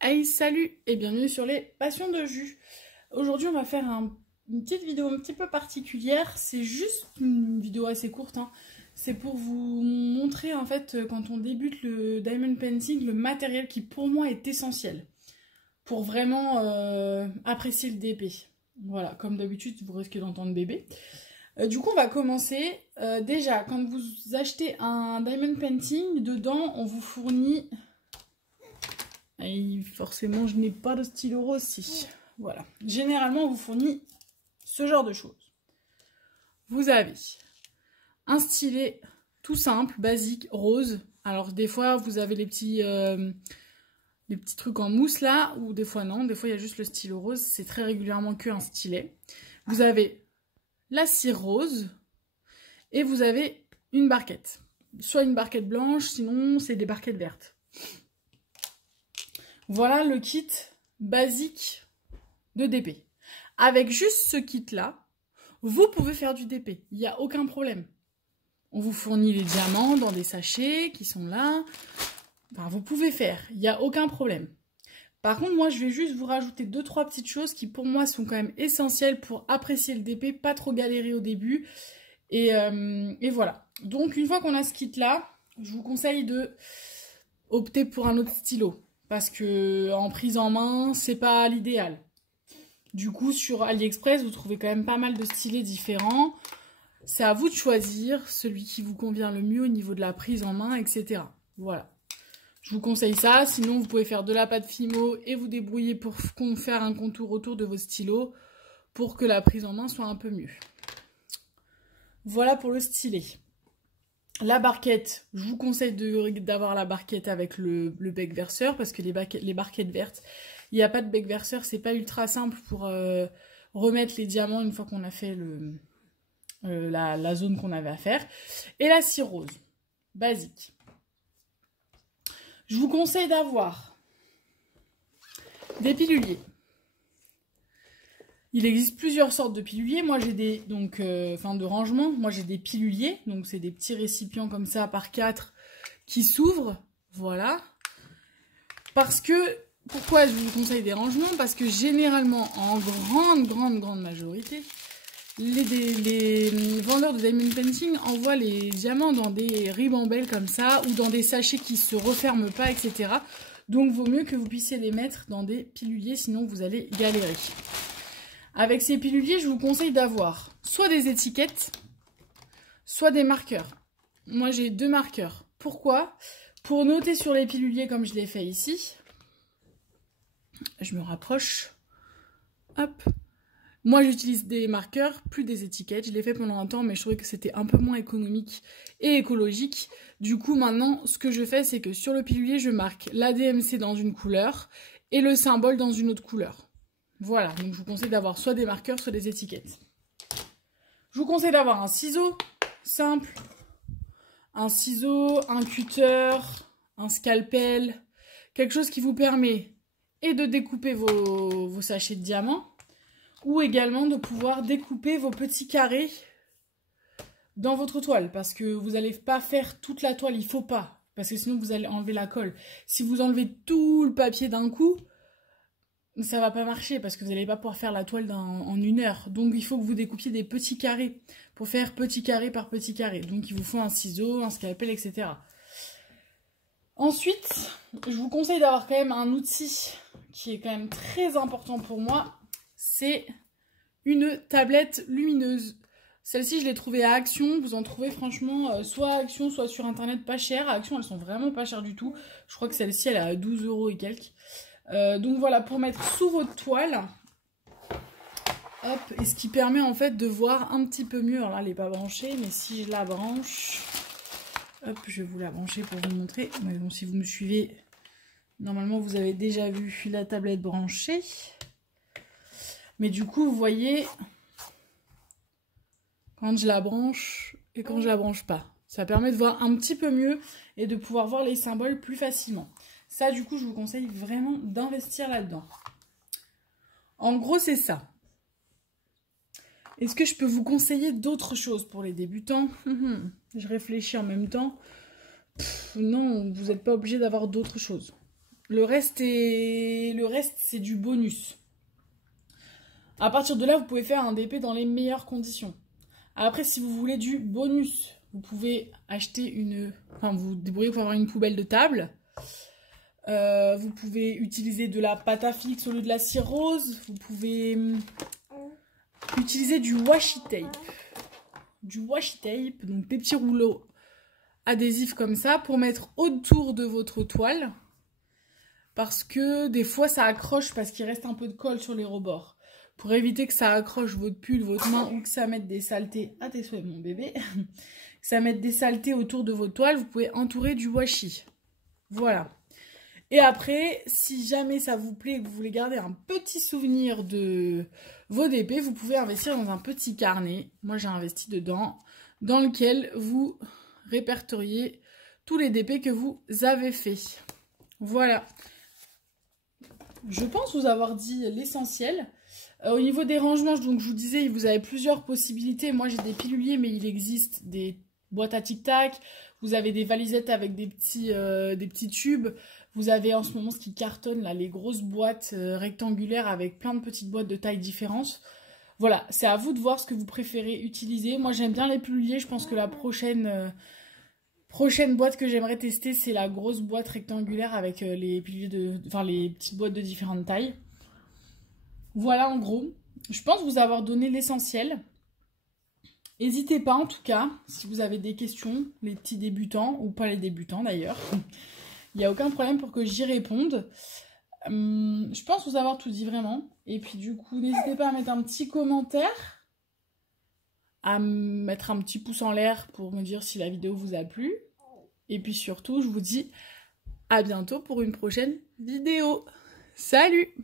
Hey, salut et bienvenue sur les Passions de Jus. Aujourd'hui on va faire une petite vidéo un petit peu particulière. C'est juste une vidéo assez courte, hein. C'est pour vous montrer en fait quand on débute le diamond painting, le matériel qui pour moi est essentiel pour vraiment apprécier le DP. Voilà, comme d'habitude vous risquez d'entendre bébé. Du coup on va commencer. Déjà quand vous achetez un diamond painting, dedans on vous fournit... Et forcément, je n'ai pas de stylo rose si. Voilà. Généralement, on vous fournit ce genre de choses. Vous avez un stylet tout simple, basique, rose. Alors, des fois, vous avez les petits trucs en mousse là, ou des fois non. Des fois, il y a juste le stylo rose. C'est très régulièrement qu'un stylet. Vous avez la cire rose et vous avez une barquette. Soit une barquette blanche, sinon, c'est des barquettes vertes. Voilà le kit basique de DP. Avec juste ce kit-là, vous pouvez faire du DP. Il n'y a aucun problème. On vous fournit les diamants dans des sachets qui sont là. Enfin, vous pouvez faire. Il n'y a aucun problème. Par contre, moi, je vais juste vous rajouter 2-3 petites choses qui, pour moi, sont quand même essentielles pour apprécier le DP, pas trop galérer au début. Et voilà. Donc, une fois qu'on a ce kit-là, je vous conseille de opter pour un autre stylo. Parce que en prise en main, c'est pas l'idéal. Du coup, sur AliExpress, vous trouvez quand même pas mal de stylets différents. C'est à vous de choisir celui qui vous convient le mieux au niveau de la prise en main, etc. Voilà. Je vous conseille ça. Sinon, vous pouvez faire de la pâte Fimo et vous débrouiller pour faire un contour autour de vos stylos pour que la prise en main soit un peu mieux. Voilà pour le stylet. La barquette, je vous conseille d'avoir la barquette avec le bec verseur parce que les barquettes vertes, il n'y a pas de bec verseur, c'est pas ultra simple pour remettre les diamants une fois qu'on a fait la zone qu'on avait à faire. Et la cire rose, basique. Je vous conseille d'avoir des piluliers. Il existe plusieurs sortes de piluliers. Moi, j'ai des de rangement. Moi, j'ai des piluliers. Donc, c'est des petits récipients comme ça par 4 qui s'ouvrent. Voilà. Parce que, pourquoi je vous conseille des rangements? Parce que généralement, en grande majorité, les vendeurs de diamond painting envoient les diamants dans des ribambelles comme ça ou dans des sachets qui se referment pas, etc. Donc, vaut mieux que vous puissiez les mettre dans des piluliers, sinon vous allez galérer. Avec ces piluliers, je vous conseille d'avoir soit des étiquettes, soit des marqueurs. Moi, j'ai 2 marqueurs. Pourquoi? Pour noter sur les piluliers comme je l'ai fait ici. Je me rapproche. Hop. Moi, j'utilise des marqueurs, plus des étiquettes. Je l'ai fait pendant un temps, mais je trouvais que c'était un peu moins économique et écologique. Du coup, maintenant, ce que je fais, c'est que sur le pilulier, je marque l'ADMC dans une couleur et le symbole dans une autre couleur. Voilà, donc je vous conseille d'avoir soit des marqueurs, soit des étiquettes. Je vous conseille d'avoir un ciseau simple, un ciseau, un cutter, un scalpel, quelque chose qui vous permet et de découper vos sachets de diamants ou également de pouvoir découper vos petits carrés dans votre toile parce que vous n'allez pas faire toute la toile, il ne faut pas, parce que sinon vous allez enlever la colle. Si vous enlevez tout le papier d'un coup, ça va pas marcher parce que vous n'allez pas pouvoir faire la toile en 1 heure. Donc il faut que vous découpiez des petits carrés pour faire petit carré par petit carré. Donc il vous faut un ciseau, un scalpel, etc. Ensuite, je vous conseille d'avoir quand même un outil qui est quand même très important pour moi. C'est une tablette lumineuse. Celle-ci, je l'ai trouvée à Action. Vous en trouvez franchement soit à Action, soit sur internet pas cher. À Action, elles sont vraiment pas chères du tout. Je crois que celle-ci, elle est à 12 € et quelques. Donc voilà, pour mettre sous votre toile, hop, et ce qui permet en fait de voir un petit peu mieux. Alors là, elle n'est pas branchée, mais si je la branche, hop, je vais vous la brancher pour vous montrer. Mais bon, si vous me suivez, normalement vous avez déjà vu la tablette branchée. Mais du coup, vous voyez, quand je la branche et quand je la branche pas, ça permet de voir un petit peu mieux et de pouvoir voir les symboles plus facilement. Ça, du coup, je vous conseille vraiment d'investir là-dedans. En gros, c'est ça. Est-ce que je peux vous conseiller d'autres choses pour les débutants? Je réfléchis en même temps. Non, vous n'êtes pas obligé d'avoir d'autres choses. Le reste, c'est du bonus. À partir de là, vous pouvez faire un DP dans les meilleures conditions. Après, si vous voulez du bonus, vous pouvez acheter une... Enfin, vous débrouillez pour avoir une poubelle de table. Vous pouvez utiliser de la pâte à fixe au lieu de la cire rose. Vous pouvez utiliser du washi tape. Du washi tape, donc des petits rouleaux adhésifs comme ça pour mettre autour de votre toile. Parce que des fois, ça accroche parce qu'il reste un peu de colle sur les rebords. Pour éviter que ça accroche votre pull, votre main ou que ça mette des saletés... Ah, tes souhaits, mon bébé. Que ça mette des saletés autour de votre toile, vous pouvez entourer du washi. Voilà. Et après, si jamais ça vous plaît et que vous voulez garder un petit souvenir de vos DP, vous pouvez investir dans un petit carnet. Moi, j'ai investi dedans, dans lequel vous répertoriez tous les DP que vous avez faits. Voilà. Je pense vous avoir dit l'essentiel. Au niveau des rangements, donc je vous disais, vous avez plusieurs possibilités. Moi, j'ai des piluliers, mais il existe des boîtes à tic-tac. Vous avez des valisettes avec des petits tubes. Vous avez en ce moment ce qui cartonne, là, les grosses boîtes rectangulaires avec plein de petites boîtes de tailles différentes. Voilà, c'est à vous de voir ce que vous préférez utiliser. Moi, j'aime bien les piluliers. Je pense que la prochaine boîte que j'aimerais tester, c'est la grosse boîte rectangulaire avec les petites boîtes de différentes tailles. Voilà en gros, je pense vous avoir donné l'essentiel. N'hésitez pas en tout cas, si vous avez des questions, les petits débutants, ou pas les débutants d'ailleurs. Il n'y a aucun problème pour que j'y réponde. Je pense vous avoir tout dit vraiment. Et puis du coup, n'hésitez pas à mettre un petit commentaire, à mettre un petit pouce en l'air pour me dire si la vidéo vous a plu. Et puis surtout, je vous dis à bientôt pour une prochaine vidéo. Salut!